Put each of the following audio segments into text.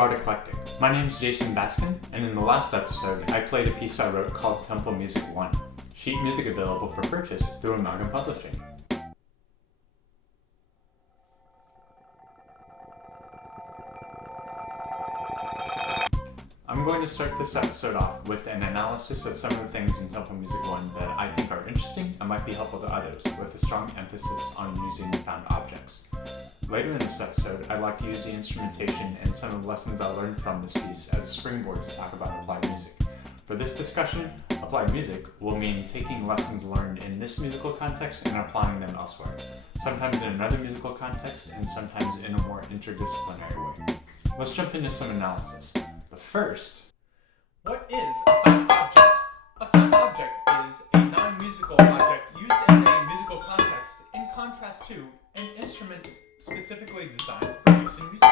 Bard Eclectic. My name's Jason Baskin, and in the last episode, I played a piece I wrote called Temple Music 1, sheet music available for purchase through Amalgam Publishing. I'm going to start this episode off with an analysis of some of the things in Temple Music 1 that I think are interesting and might be helpful to others, with a strong emphasis on using found objects. Later in this episode, I'd like to use the instrumentation and some of the lessons I learned from this piece as a springboard to talk about applied music. For this discussion, applied music will mean taking lessons learned in this musical context and applying them elsewhere, sometimes in another musical context and sometimes in a more interdisciplinary way. Let's jump into some analysis. But first, what is a found object? A found object is a non-musical object used in a musical context in contrast to an instrument specifically designed for use in music.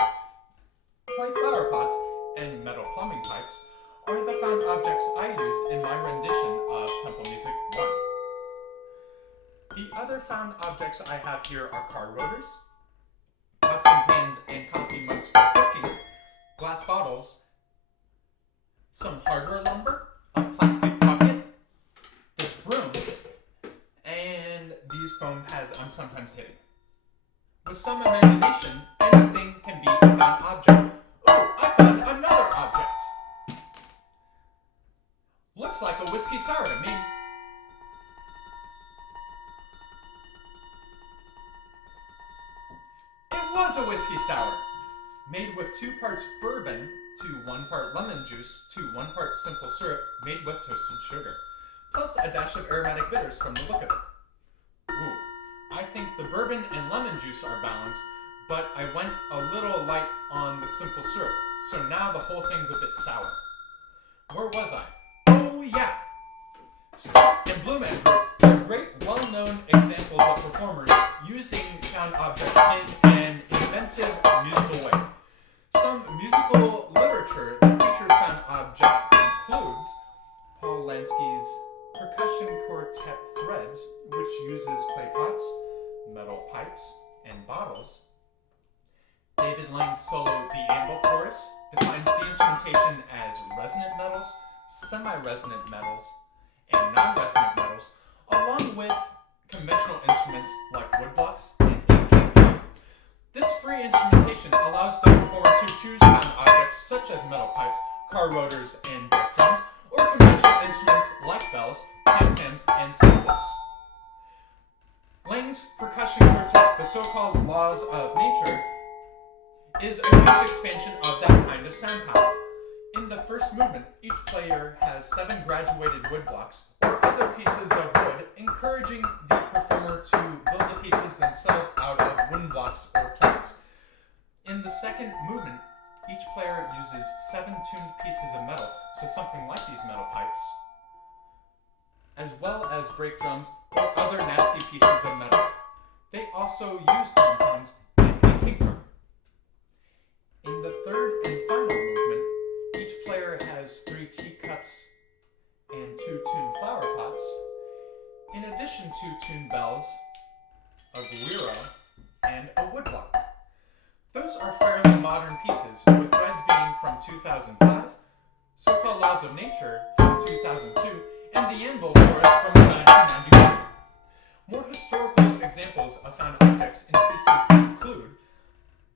Clay flower pots and metal plumbing pipes are the found objects I used in my rendition of Temple Music 1. The other found objects I have here are car rotors, pots and pans and coffee mugs for cooking, glass bottles, some hardware lumber, a plastic bucket, this broom, and these foam pads I'm sometimes hitting. With some imagination, anything can be a found object. Oh, I found another object! Looks like a whiskey sour to me. It was a whiskey sour, made with 2 parts bourbon to 1 part lemon juice to 1 part simple syrup made with toasted sugar, plus a dash of aromatic bitters from the look of it. Ooh. I think the bourbon and lemon juice are balanced, but I went a little light on the simple syrup, so now the whole thing's a bit sour. Where was I? Oh yeah! Stark and Blueman Group are great, well-known examples of performers using found objects in an inventive musical way. Some musical literature that features found objects includes Paul Lansky's Percussion Quartet Threads, which uses clay pots, metal pipes, and bottles. David Lang's solo The Anvil Chorus defines the instrumentation as resonant metals, semi-resonant metals, and non-resonant metals, along with conventional instruments like woodblocks and a kick drum. This free instrumentation allows the performer to choose found objects such as metal pipes, car rotors, and brick drums, or conventional instruments like bells, tam-tams, and cymbals. Lang's percussion quartet, The So-Called Laws of Nature, is a huge expansion of that kind of sound palette. In the first movement, each player has 7 graduated woodblocks or other pieces of wood, encouraging the performer to build the pieces themselves out of wooden blocks or planks. In the second movement, each player uses 7 tuned pieces of metal, so something like these metal pipes, as well as brake drums or other nasty pieces of metal. They also use tom-toms and a kick drum. In the third and final movement, each player has 3 teacups and 2 tuned flower pots, in addition to tuned bells, a guiro, and a woodblock. Those are fairly modern pieces, with Threads being from 2005, So-Called Laws of Nature from 2002, and The Anvil Chorus from 1991. More historical examples of found objects in pieces include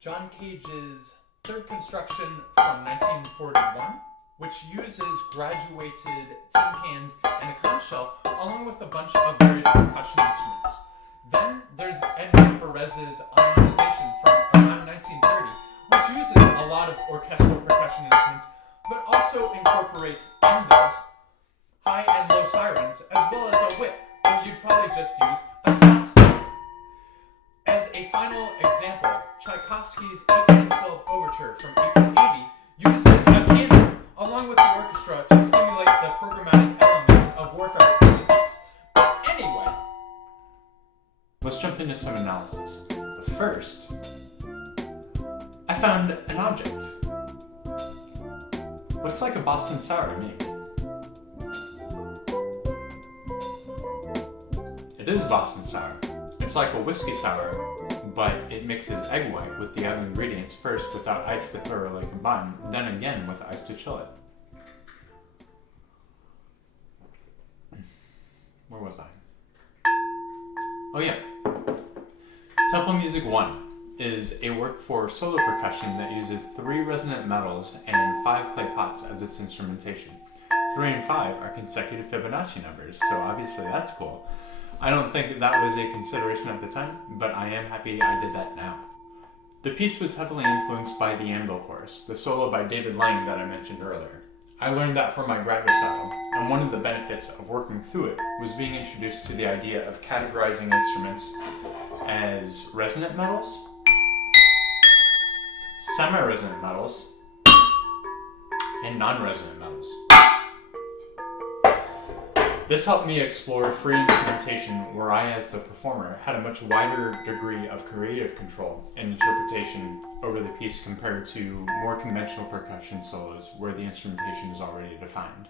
John Cage's Third Construction from 1941, which uses graduated tin cans and a conch shell, along with a bunch of various percussion instruments. Then there's Edmund Ferrez's Ionization from around 1930, which uses a lot of orchestral percussion instruments, but also incorporates anvils, high and low sirens, as well as a whip, though you'd probably just use a slapstick. As a final example, Tchaikovsky's 1812 Overture from 1880 uses a piano, along with the orchestra, to simulate the programmatic elements of warfare in the piece. But anyway, let's jump into some analysis. But first, I found an object. Looks like a Boston Sour to me. It is a Boston Sour. It's like a whiskey sour, but it mixes egg white with the other ingredients first without ice to thoroughly combine, then again with ice to chill it. Where was I? Oh yeah. Tempo Music 1 is a work for solo percussion that uses 3 resonant metals and 5 clay pots as its instrumentation. 3 and 5 are consecutive Fibonacci numbers, so obviously that's cool. I don't think that was a consideration at the time, but I am happy I did that now. The piece was heavily influenced by the Anvil Chorus, the solo by David Lang that I mentioned earlier. I learned that for my grad recital, and one of the benefits of working through it was being introduced to the idea of categorizing instruments as resonant metals, semi-resonant metals, and non-resonant metals. This helped me explore free instrumentation where I, as the performer, had a much wider degree of creative control and interpretation over the piece compared to more conventional percussion solos where the instrumentation is already defined.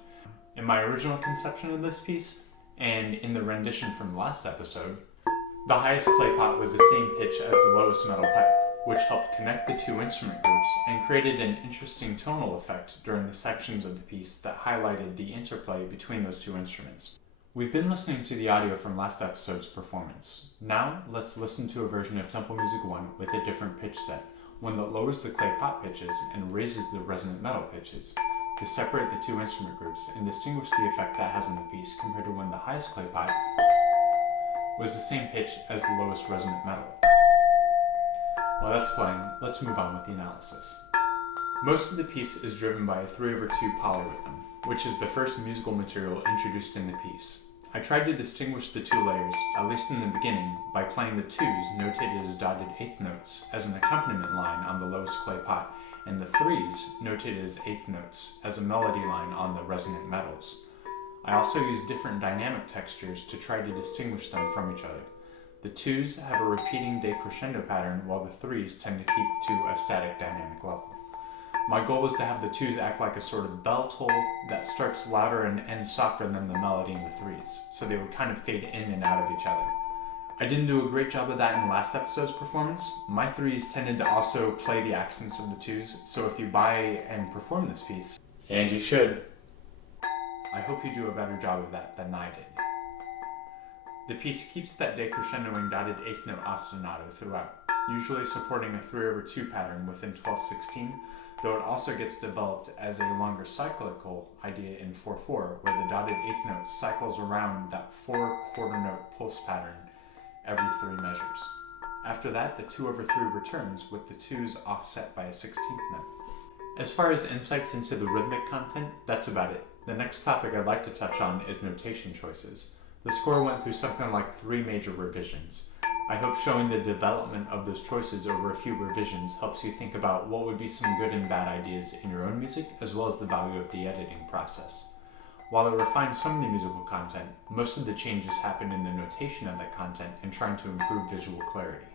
In my original conception of this piece, and in the rendition from the last episode, the highest clay pot was the same pitch as the lowest metal pipe, which helped connect the 2 instrument groups and created an interesting tonal effect during the sections of the piece that highlighted the interplay between those 2 instruments. We've been listening to the audio from last episode's performance. Now, let's listen to a version of Tempo Music 1 with a different pitch set, one that lowers the clay pot pitches and raises the resonant metal pitches, to separate the 2 instrument groups and distinguish the effect that has on the piece compared to when the highest clay pot was the same pitch as the lowest resonant metal. While that's playing, let's move on with the analysis. Most of the piece is driven by a 3/2 polyrhythm, which is the first musical material introduced in the piece. I tried to distinguish the 2 layers, at least in the beginning, by playing the 2s notated as dotted 1/8 notes as an accompaniment line on the lowest clay pot, and the 3s notated as 1/8 notes as a melody line on the resonant metals. I also used different dynamic textures to try to distinguish them from each other. The 2s have a repeating decrescendo pattern, while the 3s tend to keep to a static dynamic level. My goal was to have the 2s act like a sort of bell toll that starts louder and ends softer than the melody in the 3s, so they would kind of fade in and out of each other. I didn't do a great job of that in last episode's performance. My 3s tended to also play the accents of the 2s, so if you buy and perform this piece, and you should, I hope you do a better job of that than I did. The piece keeps that decrescendoing dotted 1/8 note ostinato throughout, usually supporting a 3/2 pattern within 12/16, though it also gets developed as a longer cyclical idea in 4/4, where the dotted 1/8 note cycles around that 4 quarter note pulse pattern every 3 measures. After that, the 2/3 returns, with the 2s offset by a 16th note. As far as insights into the rhythmic content, that's about it. The next topic I'd like to touch on is notation choices. The score went through something like 3 major revisions. I hope showing the development of those choices over a few revisions helps you think about what would be some good and bad ideas in your own music, as well as the value of the editing process. While it refined some of the musical content, most of the changes happened in the notation of that content and trying to improve visual clarity.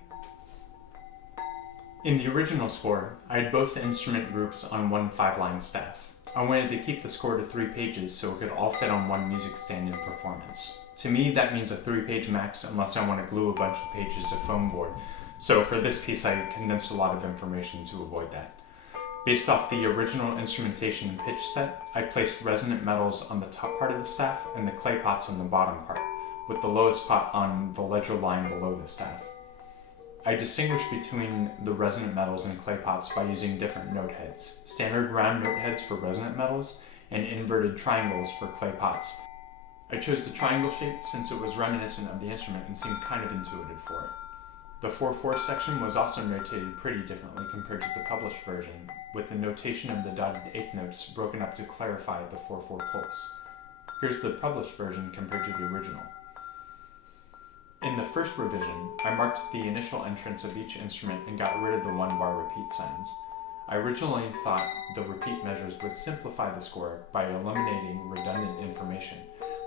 In the original score, I had both the instrument groups on one 5-line staff. I wanted to keep the score to 3 pages so it could all fit on one music stand in performance. To me, that means a 3-page max unless I want to glue a bunch of pages to foam board. So for this piece, I condensed a lot of information to avoid that. Based off the original instrumentation and pitch set, I placed resonant metals on the top part of the staff and the clay pots on the bottom part, with the lowest pot on the ledger line below the staff. I distinguished between the resonant metals and clay pots by using different note heads, standard round note heads for resonant metals and inverted triangles for clay pots. I chose the triangle shape since it was reminiscent of the instrument and seemed kind of intuitive for it. The 4/4 section was also notated pretty differently compared to the published version, with the notation of the dotted 1/8 notes broken up to clarify the 4/4 pulse. Here's the published version compared to the original. In the first revision, I marked the initial entrance of each instrument and got rid of the 1-bar repeat signs. I originally thought the repeat measures would simplify the score by eliminating redundant information,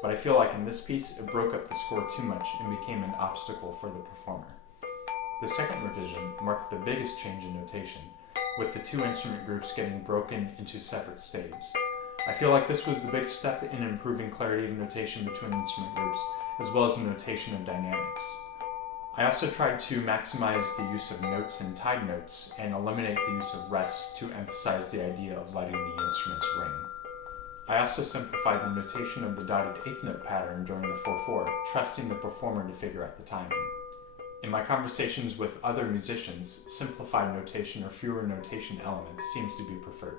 but I feel like in this piece it broke up the score too much and became an obstacle for the performer. The second revision marked the biggest change in notation, with the 2 instrument groups getting broken into separate staves. I feel like this was the big step in improving clarity of notation between instrument groups, as well as the notation of dynamics. I also tried to maximize the use of notes and tied notes and eliminate the use of rests to emphasize the idea of letting the instruments ring. I also simplified the notation of the dotted eighth note pattern during the 4/4, trusting the performer to figure out the timing. In my conversations with other musicians, simplified notation or fewer notation elements seems to be preferred.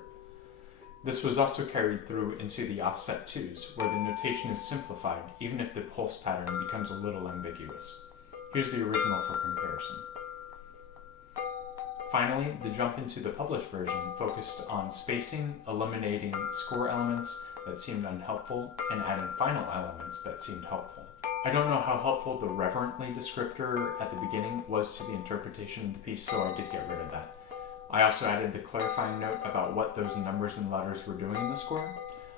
This was also carried through into the offset 2s, where the notation is simplified even if the pulse pattern becomes a little ambiguous. Here's the original for comparison. Finally, the jump into the published version focused on spacing, eliminating score elements that seemed unhelpful, and adding final elements that seemed helpful. I don't know how helpful the reverently descriptor at the beginning was to the interpretation of the piece, so I did get rid of that. I also added the clarifying note about what those numbers and letters were doing in the score.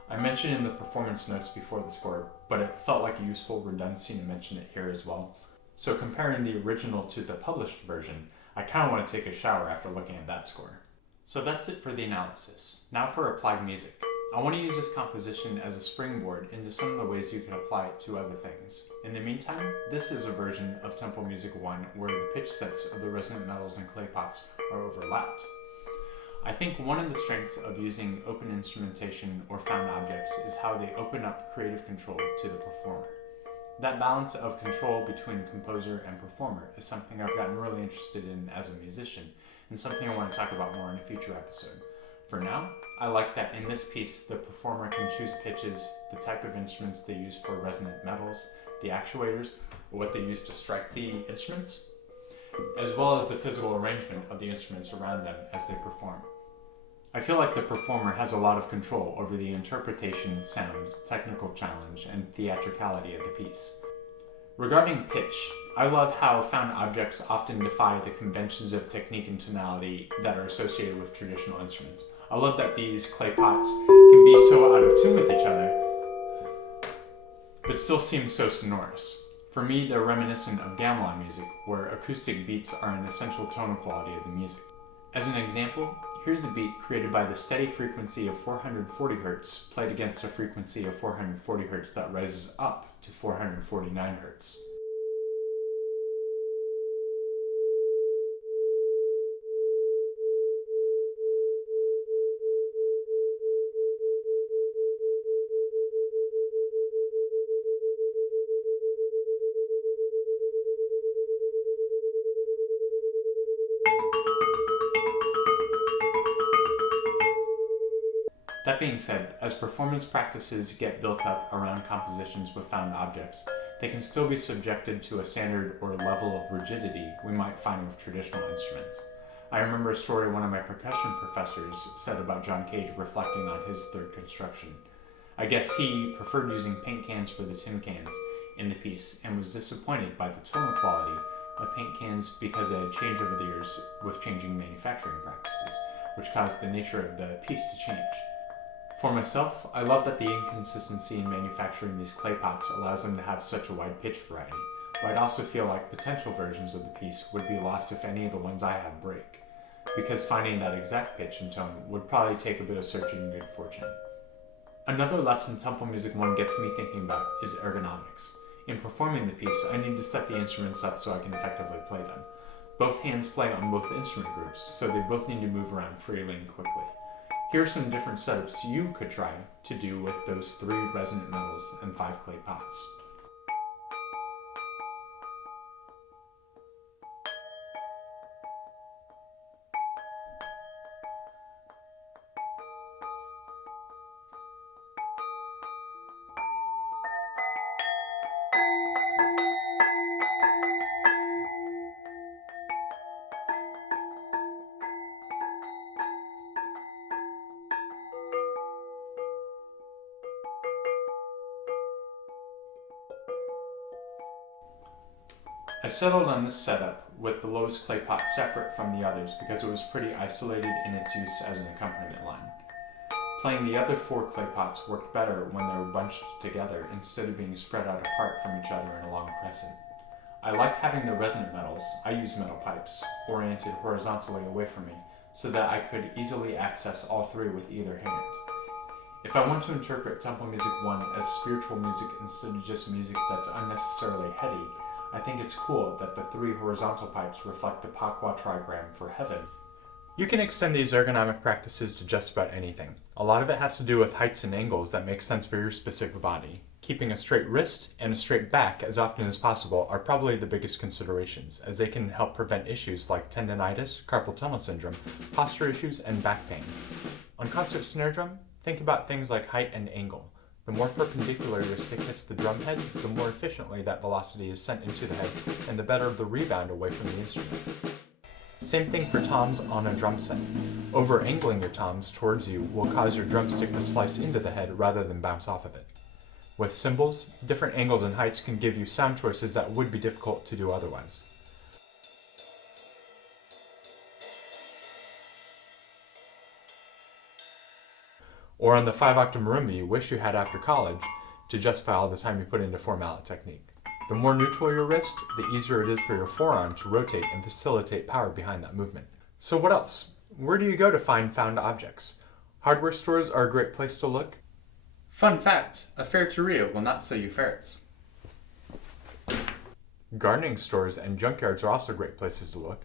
I mentioned in the performance notes before the score, but it felt like a useful redundancy to mention it here as well. So comparing the original to the published version, I kind of want to take a shower after looking at that score. So that's it for the analysis. Now for applied music. I want to use this composition as a springboard into some of the ways you can apply it to other things. In the meantime, this is a version of Tempo Music 1 where the pitch sets of the resonant metals and clay pots are overlapped. I think one of the strengths of using open instrumentation or found objects is how they open up creative control to the performer. That balance of control between composer and performer is something I've gotten really interested in as a musician, and something I want to talk about more in a future episode. For now, I like that in this piece, the performer can choose pitches, the type of instruments they use for resonant metals, the actuators, or what they use to strike the instruments, as well as the physical arrangement of the instruments around them as they perform. I feel like the performer has a lot of control over the interpretation, sound, technical challenge, and theatricality of the piece. Regarding pitch, I love how found objects often defy the conventions of technique and tonality that are associated with traditional instruments. I love that these clay pots can be so out of tune with each other, but still seem so sonorous. For me, they're reminiscent of gamelan music, where acoustic beats are an essential tonal quality of the music. As an example, here's a beat created by the steady frequency of 440 Hz played against a frequency of 440 Hz that rises up to 449 Hz. That being said, as performance practices get built up around compositions with found objects, they can still be subjected to a standard or level of rigidity we might find with traditional instruments. I remember a story one of my percussion professors said about John Cage reflecting on his third construction. I guess he preferred using paint cans for the tin cans in the piece and was disappointed by the tonal quality of paint cans because it had changed over the years with changing manufacturing practices, which caused the nature of the piece to change. For myself, I love that the inconsistency in manufacturing these clay pots allows them to have such a wide pitch variety, but I'd also feel like potential versions of the piece would be lost if any of the ones I have break, because finding that exact pitch and tone would probably take a bit of searching and good fortune. Another lesson Tempo Music 1 gets me thinking about is ergonomics. In performing the piece, I need to set the instruments up so I can effectively play them. Both hands play on both instrument groups, so they both need to move around freely and quickly. Here are some different setups you could try to do with those 3 resonant metals and 5 clay pots. I settled on this setup with the lowest clay pot separate from the others because it was pretty isolated in its use as an accompaniment line. Playing the other 4 clay pots worked better when they were bunched together instead of being spread out apart from each other in a long crescent. I liked having the resonant metals, I use metal pipes, oriented horizontally away from me so that I could easily access all 3 with either hand. If I want to interpret Tempo Music 1 as spiritual music instead of just music that's unnecessarily heady, I think it's cool that the 3 horizontal pipes reflect the Pacwa trigram for heaven. You can extend these ergonomic practices to just about anything. A lot of it has to do with heights and angles that make sense for your specific body. Keeping a straight wrist and a straight back as often as possible are probably the biggest considerations, as they can help prevent issues like tendonitis, carpal tunnel syndrome, posture issues, and back pain. On concert snare drum, think about things like height and angle. The more perpendicular your stick hits the drum head, the more efficiently that velocity is sent into the head, and the better the rebound away from the instrument. Same thing for toms on a drum set. Over-angling your toms towards you will cause your drumstick to slice into the head rather than bounce off of it. With cymbals, different angles and heights can give you sound choices that would be difficult to do otherwise. Or on the 5-octave marimba you wish you had after college to justify all the time you put into 4-mallet technique. The more neutral your wrist, the easier it is for your forearm to rotate and facilitate power behind that movement. So what else? Where do you go to find found objects? Hardware stores are a great place to look. Fun fact, a ferreteria will not sell you ferrets. Gardening stores and junkyards are also great places to look.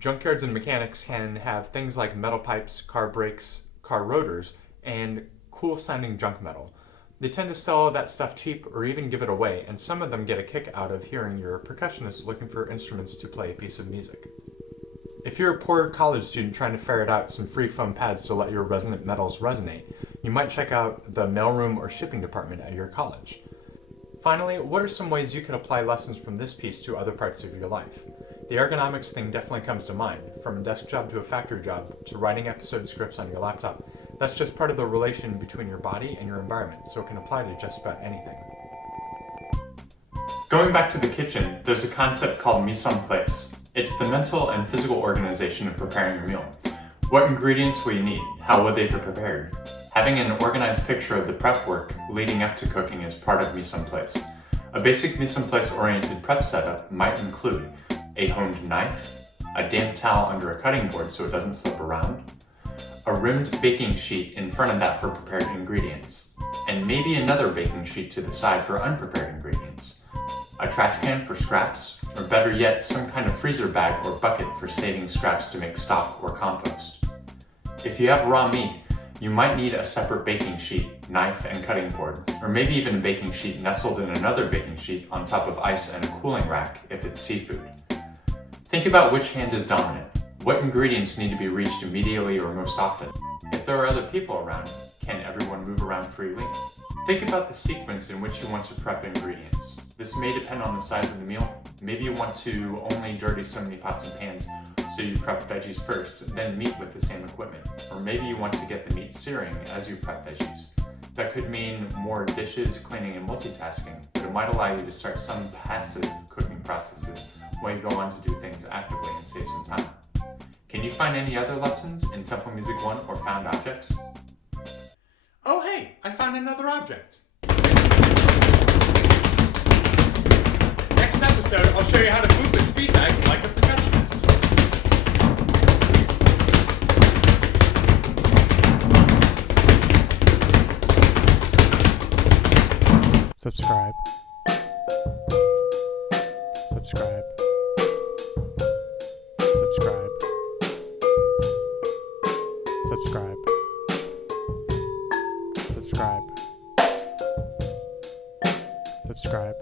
Junkyards and mechanics can have things like metal pipes, car brakes, car rotors, and cool sounding junk metal. They tend to sell that stuff cheap or even give it away, and some of them get a kick out of hearing your percussionist looking for instruments to play a piece of music. If you're a poor college student trying to ferret out some free foam pads to let your resonant metals resonate, you might check out the mailroom or shipping department at your college. Finally, what are some ways you could apply lessons from this piece to other parts of your life? The ergonomics thing definitely comes to mind, from a desk job to a factory job to writing episode scripts on your laptop. That's just part of the relation between your body and your environment, so it can apply to just about anything. Going back to the kitchen, there's a concept called mise en place. It's the mental and physical organization of preparing your meal. What ingredients will you need? How will they be prepared? Having an organized picture of the prep work leading up to cooking is part of mise en place. A basic mise en place oriented prep setup might include a honed knife, a damp towel under a cutting board so it doesn't slip around, a rimmed baking sheet in front of that for prepared ingredients, and maybe another baking sheet to the side for unprepared ingredients, a trash can for scraps, or better yet, some kind of freezer bag or bucket for saving scraps to make stock or compost. If you have raw meat, you might need a separate baking sheet, knife, and cutting board, or maybe even a baking sheet nestled in another baking sheet on top of ice and a cooling rack if it's seafood. Think about which hand is dominant. What ingredients need to be reached immediately or most often? If there are other people around, can everyone move around freely? Think about the sequence in which you want to prep ingredients. This may depend on the size of the meal. Maybe you want to only dirty so many pots and pans, so you prep veggies first, then meat with the same equipment. Or maybe you want to get the meat searing as you prep veggies. That could mean more dishes, cleaning, and multitasking, but it might allow you to start some passive cooking processes while you go on to do things actively and save some time. Can you find any other lessons in Tempo Music 1 or found objects? Oh hey, I found another object. Next episode, I'll show you how to move the speed bag like a percussionist. Subscribe. Subscribe. Subscribe. Subscribe. Subscribe. Subscribe.